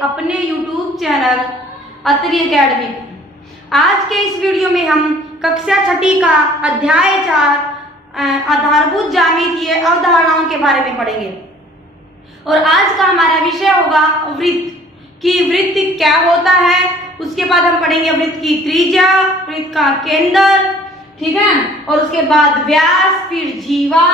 अपने YouTube channel Atri academy. आज के इस वीडियो में हम कक्षा 6 का अध्याय 4 आधारभूत ज्यामितीय अवधारणाओं के बारे में पढ़ेंगे। और आज का हमारा विषय होगा वृत्त, कि वृत्त क्या होता है। उसके बाद हम पढ़ेंगे वृत्त की त्रिज्या, वृत्त का केंद्र, ठीक है, और उसके बाद व्यास, फिर जीवा,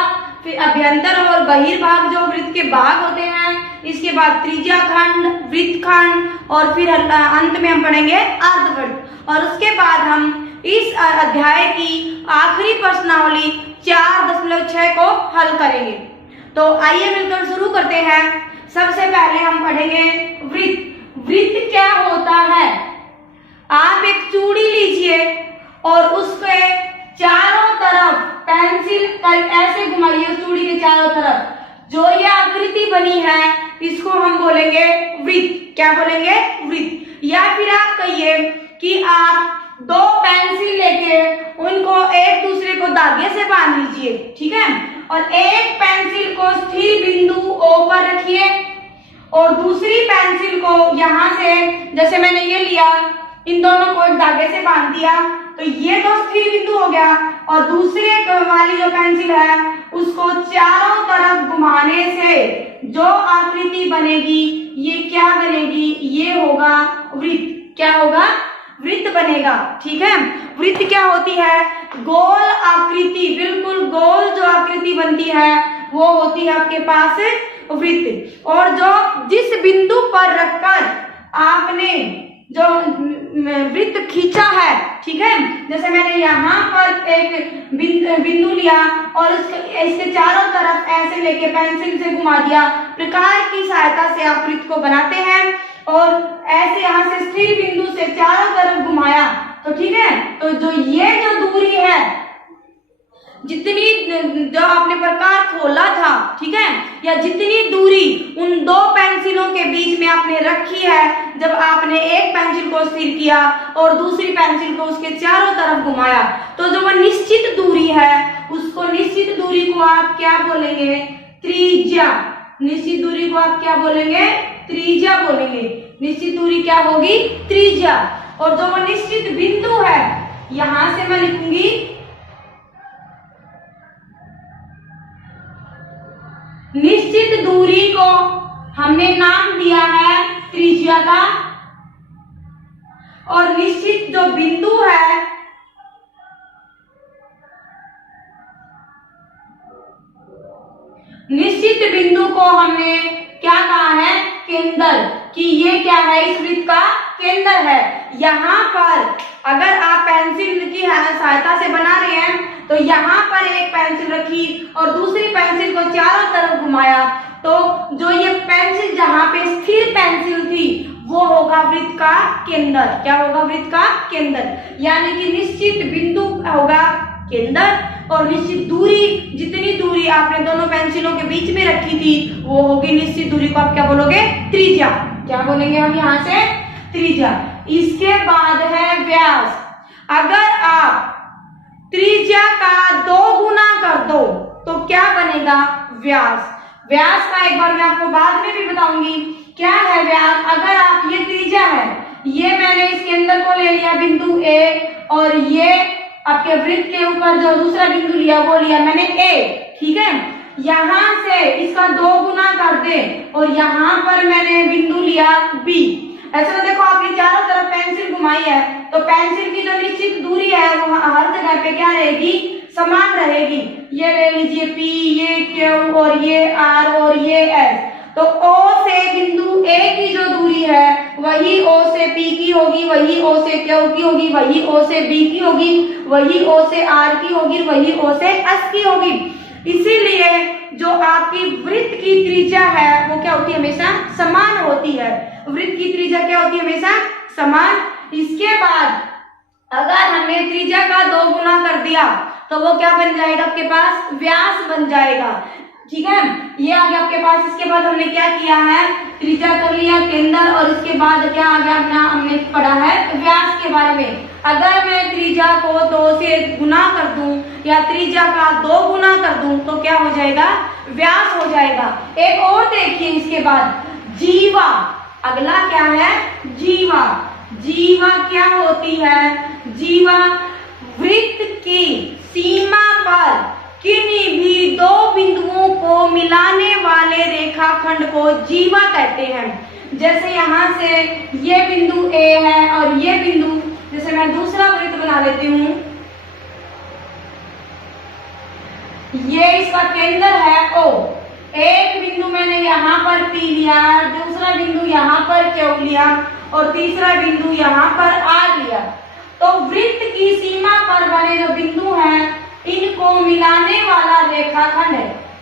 फिर अभ्यंतर और बहिर्भाग जो वृत्त के भाग होते हैं, इसके बाद त्रिज्या खंड, वृत्त खंड, और फिर अंत में हम पढ़ेंगे अर्धवृत्त। और उसके बाद हम इस अध्याय की आखिरी प्रश्नावली 4.6 को हल करेंगे। तो आइए मिलकर शुरू करते हैं। सबसे पहले हम पढ़ेंगे वृत्त। वृत्त क्या होता है? आप एक चूड़ी लीजिए और उसके चारों तरफ पेंसिल ऐसे घुमाइए, उस चूड़ी के चारों तरफ जो ये आकृति बनी है इसको हम बोलेंगे वृत्त। क्या बोलेंगे? वृत्त। या फिर आप कहिए कि आप 2 पेंसिल लेके उनको एक दूसरे को धागे से बांध लीजिए, ठीक है, और एक पेंसिल को स्थिर बिंदु O पर रखिए और दूसरी पेंसिल को यहाँ से, जैसे मैंने ये लिया, इन दोनों को एक धागे से बांध दिया, तो ये तो स्थिर बिंदु हो गया। और दूसरे वाली जो पेंसिल है उसको चारों तरफ घुमाने से जो आकृति बनेगी ये क्या बनेगी? ये होगा वृत्त। क्या होगा? वृत्त बनेगा, ठीक है। वृत्त क्या होती है? गोल आकृति, बिल्कुल गोल जो आकृति बनती है वो होती है आपके पास वृत्त। और जो जिस बिंदु पर रखकर आपने जो वृत्त खींचा है, ठीक है, जैसे मैंने यहाँ पर एक बिंदु लिया और इसके चारों तरफ ऐसे लेके पेंसिल से घुमा दिया, प्रकार की सहायता से आप वृत्त को बनाते हैं। और ऐसे यहाँ से स्थिर बिंदु से चारों तरफ घुमाया, तो ठीक है, तो जो ये जो दूरी है, जितनी जो आपने प्रकार खोला था, ठीक है, या जितनी दूरी उन 2 पेंसिलों के बीच में आपने रखी है, जब आपने एक पेंसिल को स्थिर किया और दूसरी पेंसिल को उसके चारों तरफ घुमाया, तो जो वह निश्चित दूरी है उसको, निश्चित दूरी को आप क्या बोलेंगे? त्रिज्या। निश्चित दूरी को आप क्या बोलेंगे? त्रिज्या बोलेंगे। निश्चित दूरी क्या होगी? त्रिज्या। और जो वह निश्चित बिंदु है, यहां से मैं लिखूंगी निश्चित दूरी को हमने नाम दिया है त्रिज्या का, और निश्चित जो बिंदु है निश्चित बिंदु को हमने क्या कहा है? केंद्र। कि ये क्या है? इस वृत्त का केंद्र है। यहाँ पर अगर आप पेंसिल की सहायता से बना रहे हैं तो यहाँ पर एक पेंसिल रखी और दूसरी पेंसिल को चारों तरफ घुमाया, तो जो ये पेंसिल जहाँ पे स्थिर पेंसिल थी वो होगा वृत्त का केंद्र। क्या होगा? वृत्त का केंद्र। यानी कि निश्चित बिंदु होगा केंद्र और निश्चित दूरी, जितनी दूरी आपने दोनों पेंसिलों के बीच में रखी थी वो होगी निश्चित दूरी को आप क्या बोलोगे? त्रिज्या। क्या बोलेंगे हम यहाँ से? त्रिज्या। इसके बाद है व्यास। अगर आप त्रिज्या का 2 गुना कर दो तो क्या बनेगा? व्यास। व्यास का एक बार मैं आपको बाद में भी बताऊंगी क्या है व्यास। अगर आप, ये त्रिज्या है, ये मैंने इस केंद्र को ले लिया बिंदु A, और ये आपके वृत्त के ऊपर जो दूसरा बिंदु लिया वो लिया मैंने A, ठीक है। यहाँ से इसका 2 गुना कर दे और यहाँ पर मैंने बिंदु लिया B। ऐसा तो देखो आपने चारों तरफ पेंसिल घुमाई है, तो पेंसिल की जो निश्चित दूरी है वो हर जगह पे क्या रहेगी? समान रहेगी। ये ले लीजिए P, ये Q, और ये R, और ये S। तो O से बिंदु A की जो दूरी है वही O से P की होगी, वही O से Q की होगी, वही O से B की होगी, वही O से R की होगी, वही O से S की होगी। इसीलिए जो आपकी वृत्त की त्रिज्या है वो क्या होती है? हमेशा समान होती है। वृत्त की त्रिज्या क्या होती है? हमेशा समान। इसके बाद अगर हमने त्रिज्या का 2 गुना कर दिया तो वो क्या बन जाएगा? आपके पास व्यास बन जाएगा, ठीक है। ये आ गया आपके पास। इसके बाद हमने क्या किया है? त्रिज्या कर लिया, केंद्र, और इसके बाद क्या आ गया? अपना हमने पढ़ा है व्यास के बारे में। अगर मैं त्रिज्या को 2 से गुना कर दूं या त्रिज्या का 2 गुना कर दूं तो क्या हो जाएगा? व्यास हो जाएगा। एक और देखिए इसके बाद जीवा। अगला क्या है? जीवा। जीवा क्या होती है? जीवा वृत्त की सीमा पर किन्हीं भी दो बिंदुओं को मिलाने वाले रेखाखंड को जीवा कहते हैं। जैसे यहाँ से ये बिंदु ए है और ये बिंदु, जैसे मैं दूसरा वृत्त बना लेती हूँ, ये इसका केंद्र है O। एक बिंदु मैंने यहाँ पर P लिया, दूसरा बिंदु यहाँ पर Q लिया और तीसरा बिंदु यहाँ पर R लिया। तो वृत्त की सीमा पर बने जो बिंदु हैं, इनको मिलाने वाला रेखाखंड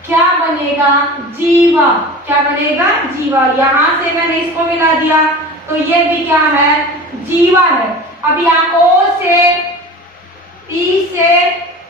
क्या बनेगा? जीवा। क्या बनेगा? जीवा। यहाँ से मैंने इसको मिला दिया तो ये भी क्या है? जीवा है। अब यहाँ O से P से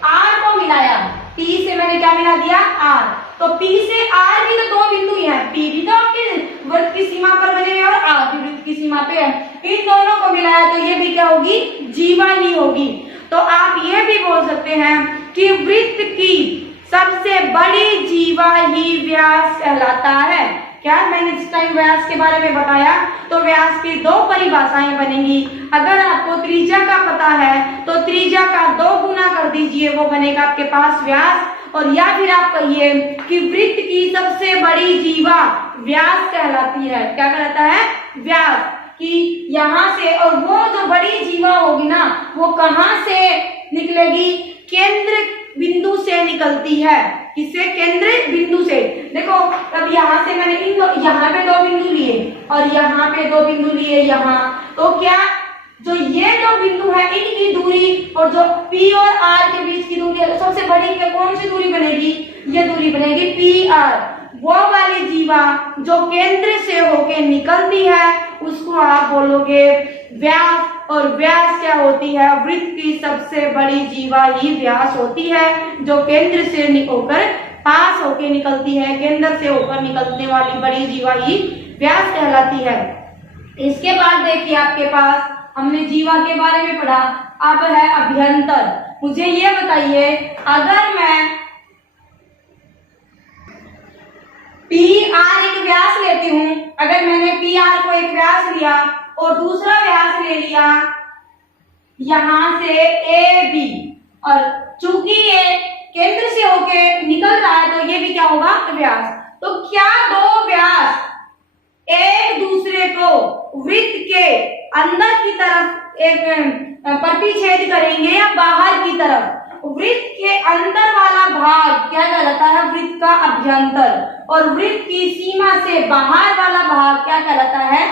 R को मिलाया, P से मैंने क्या मिला दिया? R। तो P से R भी तो दो बिंदु ही हैं, P भी तो आपके वृत्त की सीमा पर बने हुए और R भी वृत्त की सीमा पे है। इन दोनों को मिलाया तो ये भी क्या होगी? जीवा ही होगी। तो आप ये भी बोल सकते हैं कि वृत्त की सबसे बड़ी जीवा ही व्यास कहलाता है। क्या मैंने इस टाइम व्यास के बारे में बताया? तो व्यास की दो परिभाषाएं बनेंगी। अगर आपको त्रिज्या का पता है तो त्रिज्या का 2 गुना कर दीजिए, वो बनेगा आपके पास व्यास। और या फिर आप कहिए कि वृत्त की सबसे बड़ी जीवा व्यास कहलाती है। क्या कहलाता है? व्यास। कि यहाँ से, और वो जो बड़ी जीवा होगी ना, वो कहाँ से निकलेगी? केंद्र बिंदु से निकलती है। किससे? केंद्र बिंदु से। देखो अब यहाँ से मैंने यहाँ पे 2 बिंदु लिए और यहाँ पे 2 बिंदु लिए यहाँ, तो क्या जो ये 2 बिंदु है इनकी दूरी और जो P और R के बीच की दूरी है, सबसे बड़ी कौन सी दूरी बनेगी? ये दूरी बनेगी PR। वो वाली जीवा जो केंद्र से होके निकलती है उसको आप बोलोगे व्यास। और व्यास क्या होती है? वृत्त की सबसे बड़ी जीवा ही व्यास होती है, जो केंद्र से होकर पास होके निकलती है। केंद्र से होकर निकलने वाली बड़ी जीवा ही व्यास कहलाती है। इसके बाद देखिए आपके पास हमने जीवा के बारे में पढ़ा, अब है अभ्यंतर। मुझे ये बताइए, अगर मैं PR एक व्यास लेती हूँ, अगर मैंने PR को एक व्यास लिया और दूसरा व्यास ले लिया यहाँ से AB, और चूंकि ये केंद्र से होके निकल रहा है तो ये भी क्या होगा? व्यास। तो क्या दो व्यास एक दूसरे को वृत्त के अंदर की तरफ एक प्रतिच्छेद करेंगे या बाहर की तरफ? वृत्त के अंदर वाला भाग क्या कहलाता है? वृत्त का अभ्यंतर। और वृत्त की सीमा से बाहर वाला भाग क्या कहलाता है?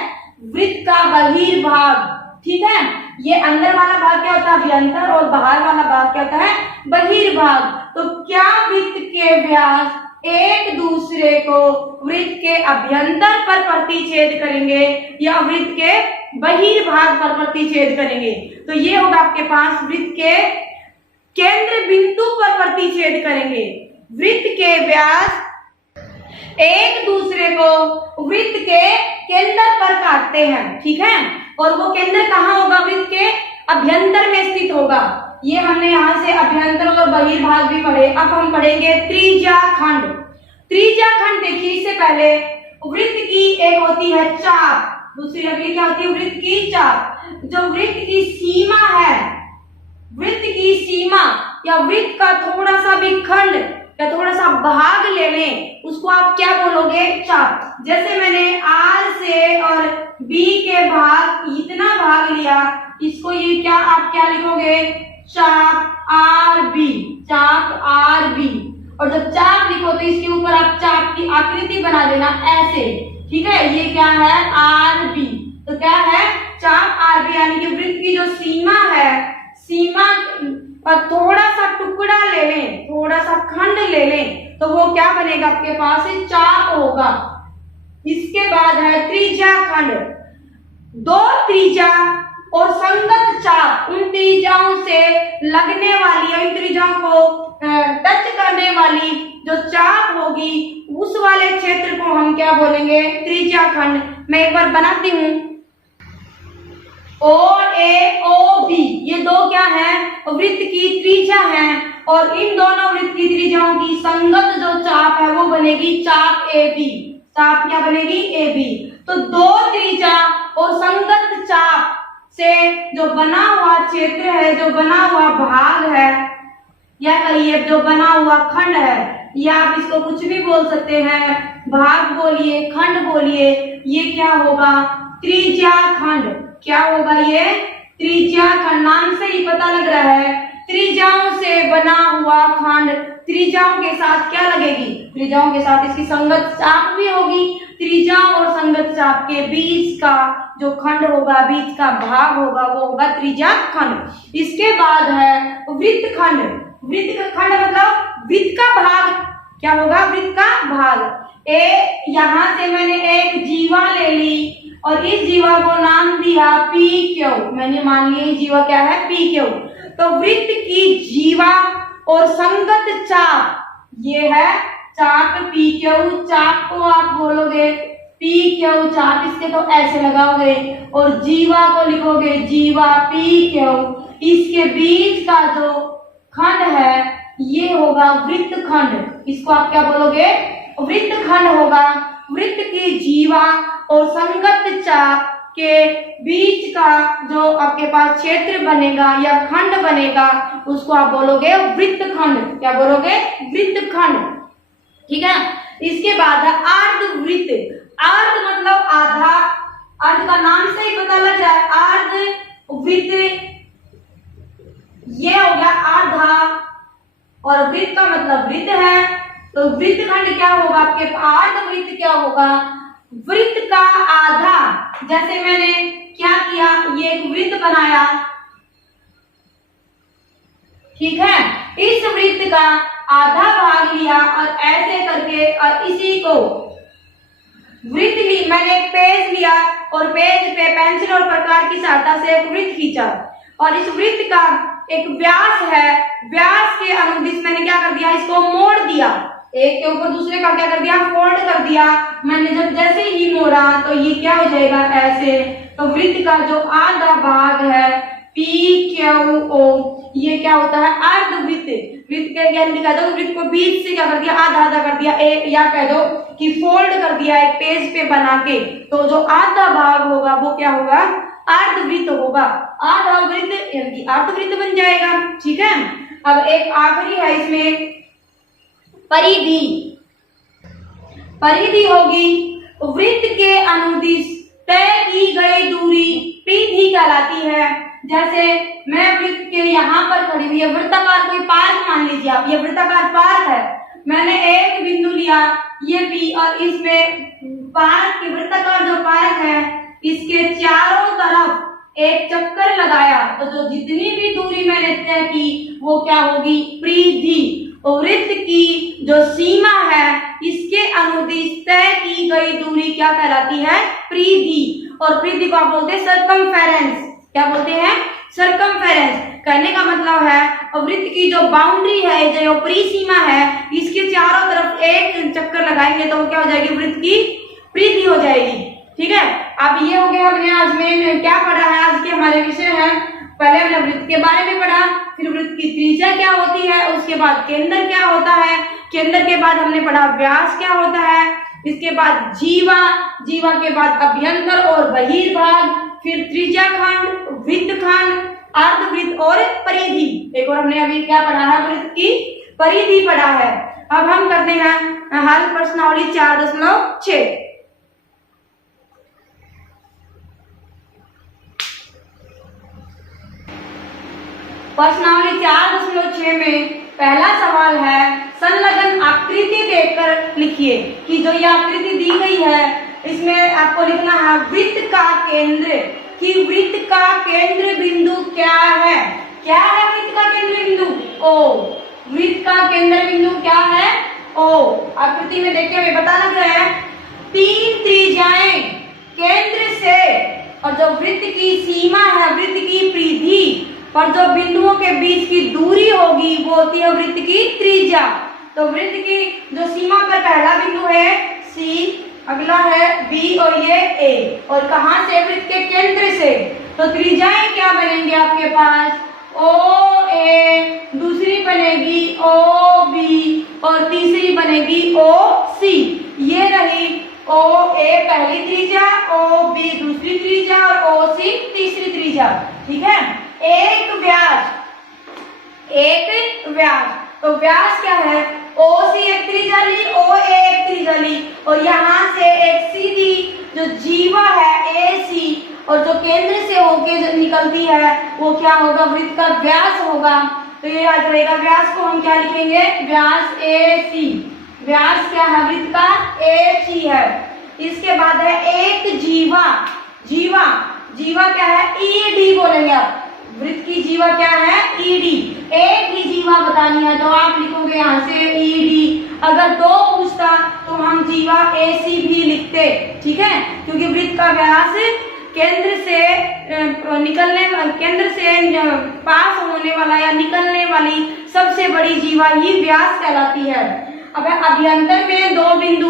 वृत्त का बहिर्भाग। ठीक है, ये अंदर वाला भाग क्या होता है? अभ्यंतर। और बाहर वाला भाग क्या होता है? बहिर्भाग। तो क्या वृत्त के व्यास एक दूसरे को वृत्त के अभ्यंतर पर प्रतिच्छेद करेंगे या वृत्त के बहिर्भाग पर प्रतिच्छेद करेंगे? तो ये होगा आपके पास वृत्त के केंद्र बिंदु पर प्रतिच्छेद करेंगे। वृत्त के व्यास एक दूसरे को वृत्त के केंद्र पर काटते हैं। ठीक है, और वो केंद्र कहाँ होगा? वृत्त के अभ्यंतर में स्थित होगा। ये हमने यहाँ से अभ्यंतर और बहिर्भाग भी पढ़े। अब हम पढ़ेंगे त्रिज्याखंड। त्रिज्याखंड देखिए, इससे पहले वृत्त की एक होती है चाप, दूसरी अगली क्या होती है? वृत्त की चाप। जो वृत्त की सीमा है, वृत्त की सीमा या वृत्त का थोड़ा सा भी खंड या थोड़ा सा भाग ले लें, उसको आप क्या बोलोगे? चाप। जैसे मैंने R से और B के भाग, इतना भाग लिया, इसको ये क्या आप क्या लिखोगे? चाप RB। चाप RB। और जब चाप लिखो तो इसके ऊपर आप चाप की आकृति बना देना ऐसे। ठीक है, ये क्या है? RB। तो क्या है? चाप RB। यानी कि वृत्त की जो सीमा है, सीमा पर थोड़ा सा टुकड़ा ले लें, थोड़ा सा खंड ले लें, तो वो क्या बनेगा? आपके पास चाप होगा। इसके बाद है त्रिज्याखंड। 2 त्रिज्या और संगत चाप, उन त्रिज्याओं से लगने वाली, इन त्रिज्याओं को टच करने वाली जो चाप होगी, उस वाले क्षेत्र को हम क्या बोलेंगे? त्रिज्याखंड। मैं एक बार बनाती हूँ। OAOB, ये 2 क्या है? वृत्त की त्रिज्या है, और इन दोनों वृत्त की त्रिज्याओं की संगत जो चाप है वो बनेगी चाप AB। चाप क्या बनेगी? AB। तो दो त्रिज्या और संगत चाप से जो बना हुआ क्षेत्र है, जो बना हुआ भाग है, या कहिए जो बना हुआ खंड है, या आप इसको कुछ भी बोल सकते हैं, भाग बोलिए, खंड बोलिए, ये क्या होगा? त्रिज्या खंड। क्या होगा ये? त्रिज्या खंड। नाम से ही पता लग रहा है, त्रिज्याओं से बना हुआ खंड। त्रिज्याओं के साथ क्या लगेगी? त्रिज्याओं के साथ इसकी संगत चाप भी होगी। त्रिज्या और संगत चाप के बीच का जो खंड होगा, बीच का भाग होगा, वो होगा त्रिज्या खंड। इसके बाद है वृत्त खंड। वृत्त का खंड मतलब वृत्त का भाग। क्या होगा? वृत्त का भाग। यहां से मैंने एक जीवा ले ली और इस जीवा को नाम दिया पी क्यू। मैंने मान लिया जीवा क्या है? P Q. तो वृत्त की जीवा और संगत चाप, ये है चाप पी क्यू। चाप को आप बोलोगे पी क्यू चाप, इसके तो ऐसे लगाओगे, और जीवा को लिखोगे जीवा पी क्यू। इसके बीच का जो खंड है ये होगा वृत्त खंड। इसको आप क्या बोलोगे? वृत्त खंड होगा। वृत्त की जीवा और संगत चाप के बीच का जो आपके पास क्षेत्र बनेगा या खंड बनेगा, उसको आप बोलोगे वृत्त खंड। क्या बोलोगे? वृत्त खंड। ठीक है। इसके बाद है अर्धवृत्त। अर्ध मतलब आधा। अर्ध का नाम से ही पता लग रहा है, अर्धवृत्त ये हो गया आधा, और वृत्त का मतलब वृत्त है। तो वृत्त खंड क्या होगा आपके? अर्धवृत्त क्या होगा? वृत्त का आधा। जैसे मैंने क्या किया, ये एक वृत्त बनाया, ठीक है। इस वृत्त का आधा भाग लिया और ऐसे करके, और इसी को वृत्त ली, मैंने एक पेज लिया और पेज पे पेंसिल और प्रकार की सहायता से एक वृत्त खींचा, और इस वृत्त का एक व्यास है। व्यास के अनुदिश मैंने क्या कर दिया? इसको मोड़ दिया, एक के ऊपर दूसरे का क्या कर दिया? फोल्ड कर दिया। मैंने जब जैसे ही मोड़ा तो ये क्या हो जाएगा? ऐसे। तो वृत्त का जो आधा भाग है पी क्यू ओ, ये क्या होता है? अर्धवृत्त। वृत्त के ज्ञान दिखा दो, वृत्त को बीच से क्या कर दिया? आधा आधा कर दिया, या कह दो कि फोल्ड कर दिया एक पेज पे बना के। तो जो आधा भाग होगा वो क्या होगा? अर्धवृत्त होगा। आधा वृत्त यानी अर्धवृत्त बन जाएगा। ठीक है। अब एक आखिरी है इसमें, परिधि। परिधि होगी वृत्त के अनुदिश तय की गई दूरी परिधि कहलाती है। जैसे मैं वृत्त के यहाँ पर खड़ी हुई है, वृत्ताकार कोई पार्क मान लीजिए आप, ये वृत्ताकार पार्क है। मैंने एक बिंदु लिया ये पी, और इसमें पार्क की वृत्ताकार जो पार्क है इसके चारों तरफ एक चक्कर लगाया, तो जो जितनी भी दूरी मैंने तय की वो क्या होगी? परिधि। और वृत्त की जो सीमा है इसके अनुदिश तय की गई दूरी क्या कहलाती है? परिधि। और परिधि को आप बोलते हैं सर्कमफेरेंस। क्या बोलते हैं? सर्कमफेरेंस। कहने का मतलब है वृत्त की जो बाउंड्री है, जो परिसीमा है, इसके चारों तरफ एक चक्कर लगाएंगे तो वो क्या हो जाएगी? वृत्त की परिधि हो जाएगी। ठीक है। अब ये हो गया, हमने आज में क्या पढ़ा है? आज के हमारे विषय है, पहले हमने वृत्त के बारे में पढ़ा, फिर वृत्त की त्रिज्या क्या होती है, उसके बाद केंद्र क्या होता है, केंद्र के बाद हमने पढ़ा व्यास क्या होता है, इसके बाद जीवा, जीवा के बाद अभ्यंतर और बहिर्भाग, फिर त्रिज्या खंड, वृत्त खंड, अर्धवृत्त और परिधि। एक और हमने अभी क्या पढ़ा है? वृत्त की परिधि पढ़ा है। अब हम करते हैं हल प्रश्नावली 4.6। प्रश्नावली 4.6 में पहला सवाल है, संलग्न आकृति देखकर लिखिए कि जो ये आकृति दी गई है इसमें आपको लिखना है वृत्त का केंद्र, कि वृत्त का केंद्र बिंदु क्या है? क्या है वृत्त का केंद्र बिंदु? ओ। वृत्त का केंद्र बिंदु क्या है? ओ। आकृति में देखिए हमें बता लग रहा है 3 त्रिज्याएं केंद्र से, और जो वृत्त की सीमा है, वृत्त की परिधि और जो बिंदुओं के बीच की दूरी होगी वो होती है वृत्त की त्रिज्या। तो वृत्त की जो सीमा पर पहला बिंदु है C, अगला है B और ये A, और कहां से? वृत्त के केंद्र से। तो त्रिज्याएं क्या बनेंगे आपके पास? OA, दूसरी बनेगी OB और तीसरी बनेगी OC। ये रही ओ ए पहली त्रिज्या, ओ बी दूसरी त्रिज्या और ओ सी तीसरी त्रिज्या। ठीक है, एक व्यास, तो व्यास क्या है, ओ सी एक त्रिज्या ली, ओ ए एक त्रिज्या ली और यहाँ से एक सीधी जो जीवा है ए सी और जो केंद्र से होके जो निकलती है वो क्या होगा, वृत्त का व्यास होगा। तो ये याद रहेगा, व्यास को हम क्या लिखेंगे, व्यास ए सी। व्यास क्या है, वृत्त का ए सी है। इसके बाद है एक जीवा, जीवा क्या है, ईडी बोलेंगे आप। वृत्त की जीवा क्या है, ईडी। एक ही जीवा बतानी है तो आप लिखोगे यहाँ से ईडी। अगर दो पूछता तो हम जीवा एसी भी लिखते। ठीक है, क्योंकि वृत्त का व्यास केंद्र से पास होने वाला या निकलने वाली सबसे बड़ी जीवा ही व्यास कहलाती है। अब अभ्यंतर में दो बिंदु,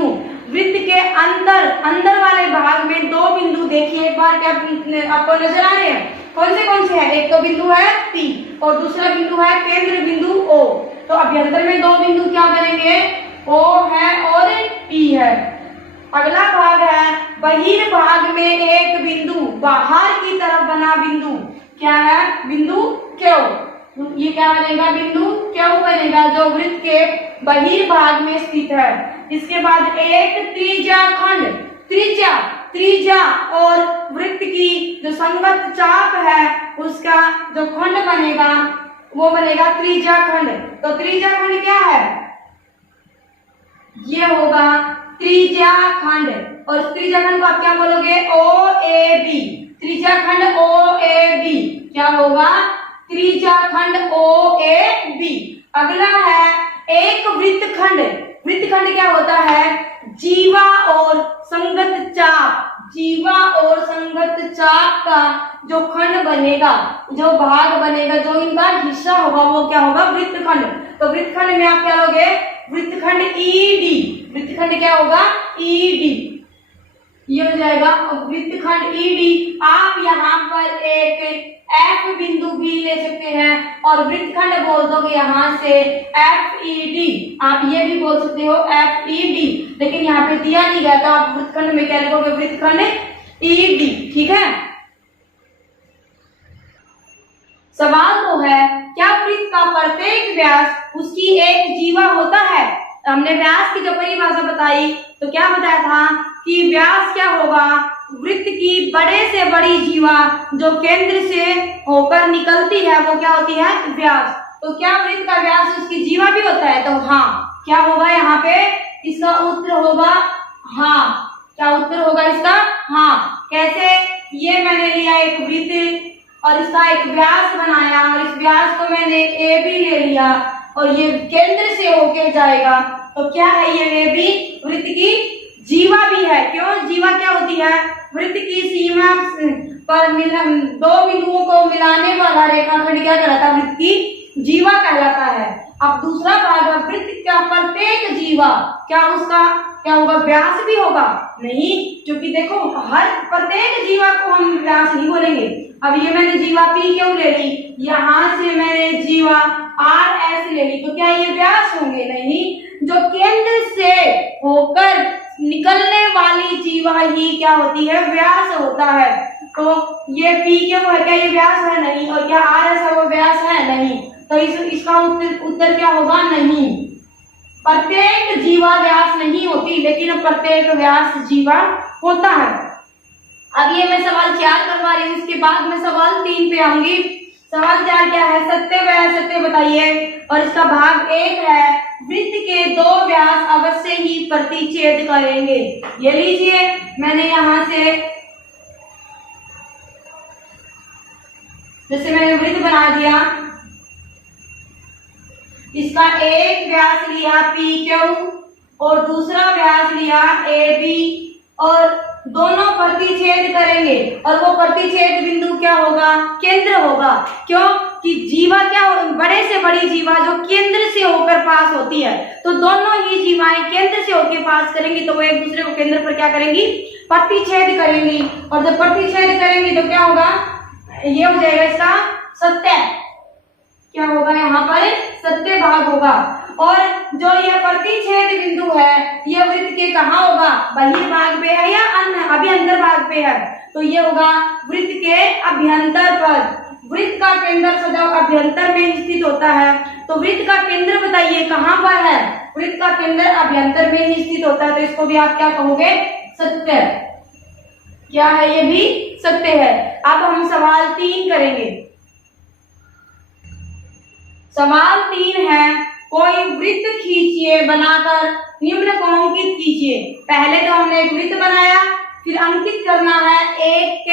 वृत्त के अंदर वाले भाग में दो बिंदु देखिए एक बार, क्या आपको नजर आ रहे हैं, कौन से हैं, एक तो बिंदु है P और दूसरा बिंदु है केंद्र बिंदु O। तो अभ्यंतर में दो बिंदु क्या बनेंगे, O है और P है। अगला भाग है बहिर्भाग में एक बिंदु, बाहर की तरफ बना बिंदु क्या है, बिंदु Q। ये क्या बनेगा, बिंदु Q बनेगा जो वृत्त के बहिर्भाग में स्थित है। इसके बाद एक त्रिज्या खंड, त्रिज्या और वृत्त की जो संगत चाप है उसका जो खंड बनेगा वो बनेगा त्रिज्या खंड। तो त्रिज्या खंड क्या है, ये होगा त्रिज्या खंड। और त्रिज्या खंड को आप क्या बोलोगे, ओ ए बी। त्रिज्या खंड ओ ए बी क्या होगा, त्रिज्या खंड ओ ए बी। अगला है एक वृत्तखंड। वृत्तखंड क्या होता है, जीवा और संगत चाप का जो खंड बनेगा, जो भाग बनेगा, जो इनका हिस्सा होगा वो क्या होगा, वृत्तखंड। तो वृत्तखंड में आप क्या लोगे, वृत्तखंड ईडी। वृत्तखंड क्या होगा, ईडी। ये हो जाएगा वृत्तखंड ईडी। आप यहाँ पर एक एफ बिंदु भी ले सकते हैं और वृत्तखंड बोल दोगे यहाँ से एफ ई डी। आप ये भी बोल सकते हो एफ ई डी, लेकिन यहाँ पे दिया नहीं गया तो आप वृत्तखंड में क्या लिखोगे, वृत्तखंड ई डी। ठीक है, सवाल तो है क्या वृत्त का प्रत्येक व्यास उसकी एक जीवा होता है। हमने व्यास की जो परिभाषा बताई तो क्या बताया था कि व्यास क्या होगा, वृत्त की बड़े से बड़ी जीवा जो केंद्र से होकर निकलती है वो क्या होती है, व्यास। तो क्या वृत्त का व्यास उसकी जीवा भी होता है, तो हाँ। क्या होगा यहाँ पे, इसका उत्तर होगा हाँ। क्या उत्तर होगा इसका, हाँ। कैसे, ये मैंने लिया एक वृत्त और इसका एक व्यास बनाया और इस व्यास को मैंने ए बी ले लिया और ये केंद्र से होके जाएगा तो क्या है, ये ए बी वृत्त की जीवा भी है। क्यों, जीवा क्या होती है, वृत्त की सीमा पर दो बिंदुओं को मिलाने वाला रेखाखंड क्या कहलाता है, वृत्त की जीवा कहलाता है। अब दूसरा भाग है वृत्त का प्रत्येक जीवा, क्या उसका क्या होगा, व्यास भी होगा, नहीं, क्योंकि देखो हर प्रत्येक जीवा को हम व्यास नहीं बोलेंगे। अब ये मैंने जीवा पी क्यों ले ली, यहाँ से मैंने जीवा आर एस ले ली, तो क्या ये व्यास होंगे, नहीं। जो केंद्र से होकर निकलने वाली जीवा ही क्या होती है, व्यास होता है। तो ये पी क्यों है, क्या ये व्यास है, नहीं। और क्या आर एस है वो व्यास है, नहीं। तो इसका उत्तर क्या होगा, नहीं। प्रत्येक जीवा व्यास नहीं होती, लेकिन प्रत्येक व्यास जीवा होता है। अब ये मैं सवाल 4 करवा रही हूँ, इसके बाद मैं सवाल 3 पे आऊंगी। सवाल 4 क्या है, सत्य व असत्य बताइए। और इसका भाग 1 है वृत्त के दो व्यास अवश्य ही प्रतिच्छेद करेंगे। ये लीजिए, मैंने यहाँ से जैसे मैंने वृत्त बना दिया, इसका एक व्यास लिया पी क्यू और दूसरा व्यास लिया ए बी और दोनों प्रतिच्छेद करेंगे और वो प्रतिच्छेद बिंदु क्या होगा, केंद्र होगा। क्यों कि जीवा क्या बड़े से बड़ी जीवा जो केंद्र से होकर पास होती है, तो दोनों ही जीवाएं केंद्र से होकर पास करेंगी तो वो एक दूसरे को केंद्र पर क्या करेंगी, प्रतिच्छेद करेंगी। और जब प्रतिच्छेद करेंगी तो क्या होगा, ये हो जाएगा इसका सत्य। क्या होगा यहाँ पर, सत्य भाग होगा। और जो यह प्रतिच्छेद बिंदु है यह वृत्त के कहाँ होगा, बहिर्भाग पे है या अभ्यंतर भाग पे है, तो ये होगा वृत्त के अभ्यंतर पर। वृत्त का केंद्र सदैव अभ्यंतर में स्थित होता है, तो वृत्त का केंद्र बताइए कहाँ पर है, वृत्त का केंद्र अभ्यंतर में ही स्थित होता है, तो इसको भी आप क्या कहोगे, सत्य। क्या है, ये भी सत्य है। अब हम सवाल 3 करेंगे। सवाल 3 है, कोई वृत्त खींचिए बनाकर निम्न को अंकित कीजिए। पहले तो हमने एक वृत्त बनाया, फिर अंकित करना है एक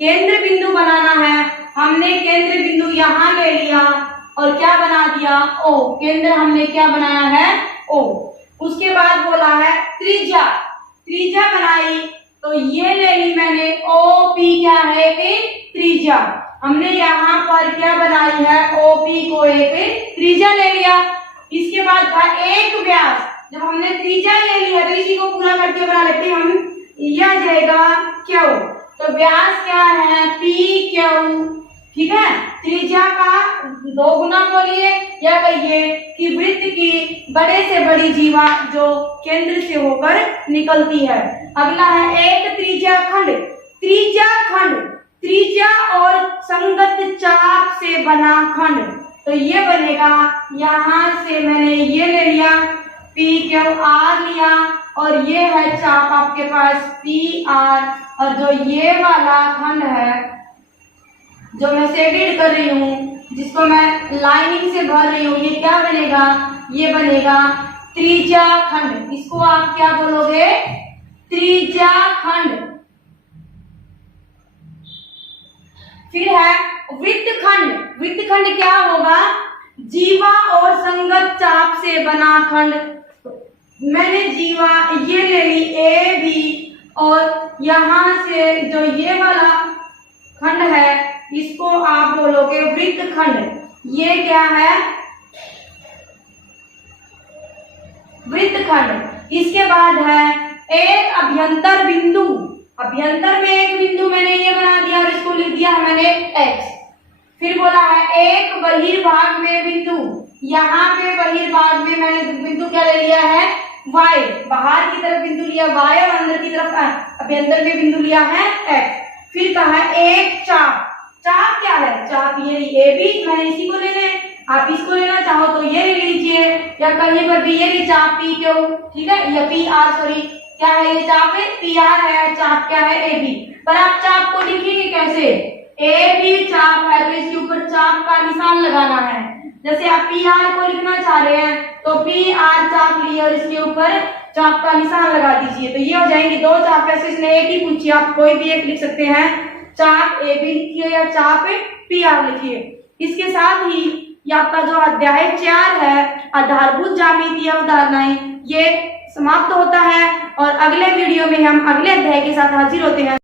केंद्र बिंदु बनाना है। हमने केंद्र बिंदु यहाँ ले लिया और क्या बना दिया, ओ। केंद्र हमने क्या बनाया है, ओ। उसके बाद बोला है त्रिज्या बनाई, तो ये ले ली मैंने, ओ पी क्या है, त्रिज्या। हमने यहाँ पर क्या बनाई है, ओपी को एक त्रिज्या ले लिया। इसके बाद था एक व्यास। जब हमने त्रिज्या ले लिया तो इसी को पूरा करके बना लेते हैं हम, यह जाएगा क्यू। तो व्यास क्या है, पी क्यू, ठीक है। त्रिज्या का 2 गुना बोलिए या कहिए कि वृत्त की बड़े से बड़ी जीवा जो केंद्र से होकर निकलती है। अगला है एक त्रिज्या खंड, त्रिज्या और संगत चाप से बना खंड, तो ये बनेगा, यहाँ से मैंने ये ले लिया, पी क्यू आर लिया, और ये है चाप आपके पास पी आर, और जो ये वाला खंड है जो मैं शेडेड कर रही हूँ, जिसको मैं लाइनिंग से भर रही हूँ, ये क्या बनेगा, ये बनेगा त्रिज्या खंड। इसको आप क्या बोलोगे, त्रिज्या खंड। फिर है वृत्तखंड क्या होगा, जीवा और संगत चाप से बना खंड। मैंने जीवा ये ले ली ए बी, और यहाँ से जो ये वाला खंड है इसको आप बोलोगे वृत्तखंड। ये क्या है, वृत्तखंड। इसके बाद है एक अभ्यंतर बिंदु, अभ्यंतर में एक बिंदु मैंने ये बना दिया और इसको लिख दिया मैंने x। फिर बोला है एक बहिर्भाग में बिंदु, यहाँ पे बहिर्भाग में मैंने बिंदु क्या ले लिया है, y। बाहर की तरफ बिंदु लिया y और अंदर की तरफ अभ्यंतर में बिंदु लिया है x। फिर कहा एक चाप क्या है, चाप ये ए बी, मैंने इसी को लेना है, आप इसको लेना चाहो तो ये ले लीजिए, या कहीं पर भी ये भी चाप पी क्यू, ठीक है, या पी आर, सॉरी क्या है, ये चाप है पी आर है, चाप क्या है ए बी। पर आप चाप को लिखेंगे कैसे, ए बी चाप है तो इसके ऊपर चाप का निशान लगाना है। जैसे आप पी आर को लिखना चाह रहे हैं तो पी आर चाप लिए और इसके ऊपर चाप का निशान लगा दीजिए, तो ये हो जाएंगे 2 चाप। ऐसे इसने एक ही पूछी, आप कोई भी एक लिख सकते हैं, चाप ए बी लिखिए या चाप पी आर लिखिए। इसके साथ ही ये आपका जो अध्याय 4 है, आधारभूत ज्यामितीय अवधारणाएं, ये समाप्त होता है, और अगले वीडियो में हम अगले अध्याय के साथ हाजिर होते हैं।